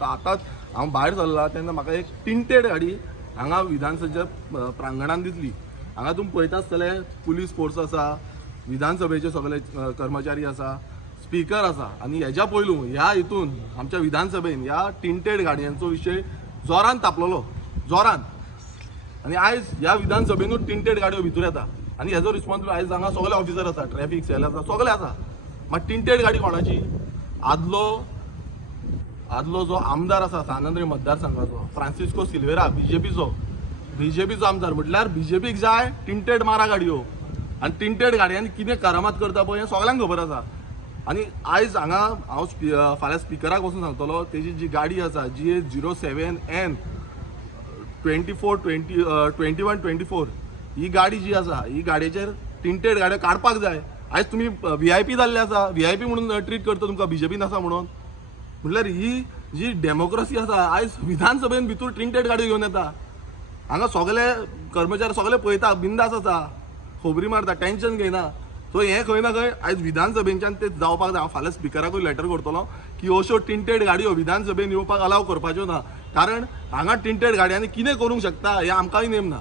आतांच हांव भायर सरला तेन्ना म्हाका एक टिंटेड गाडी हांगा विधानसभेच्या प्रांगणात दिसली। हांगा तुमी पळयता आसतले पुलीस फोर्स आसा, विधानसभेचे सगळे कर्मचारी आसा, स्पीकर आसा आनी हेज्या पयलू ह्या हितून आमच्या विधानसभेन ह्या टिंटेड गाडयांचो विशय जोरान तापलोलो जोरान। आनी आयज ह्या विधानसभेनूच टिंटेड गाडयो भितर येता आनी हेजो रिस्पॉन्सिबल आयज हांगा सगळे ऑफिसर आसा, ट्रॅफिक सेल आसा, सगळे आसा। मात टिंटेड गाडी कोणाची? आदलो जो आमदार आसा सानंद्री मतदारसंघाचो फ्रांसिस्को सिल्वेरा बीजेपीचो आमदार, म्हटल्यार बीजेपीक जाय टिंटेड मारा गाडयो आनी टिंटेड गाडयांनी कितें करामात करता पळय हें सगळ्यांक खबर आसा। आनी आयज हांगा हांव फाल्यां स्पिकराक वचून सांगतलो तेजी जी गाडी आसा GH07N 2124 ही गाडी जी आसा ही गाडयेचेर टिंटेड गाडयो काडपाक जाय। आयज तुमी VIP जाल्ले आसा, VIP म्हणून ट्रीट करता तुमकां बीजेपीन आसा म्हणून। म्हटल्यार ही जी डेमोक्रेसी आसा आयज विधानसभेन भितर टिंटेड गाडयो घेवन येता। हांगा सगळे कर्मचारी सगळे पळयता, बिंदास आसा, खोबरी मारता, टेन्शन घेयना। सो हें खंय ना खंय आयज विधानसभेच्यान ते जावपाक जाय। हांव फाल्यां स्पिकराकूय लेटर करतलो की अश्यो टिंटेड गाडयो विधानसभेन येवपाक अलाव करपाच्यो ना, कारण हांगा टिंटेड गाडयांनी कितें करूंक शकता हें आमकांय नेम ना।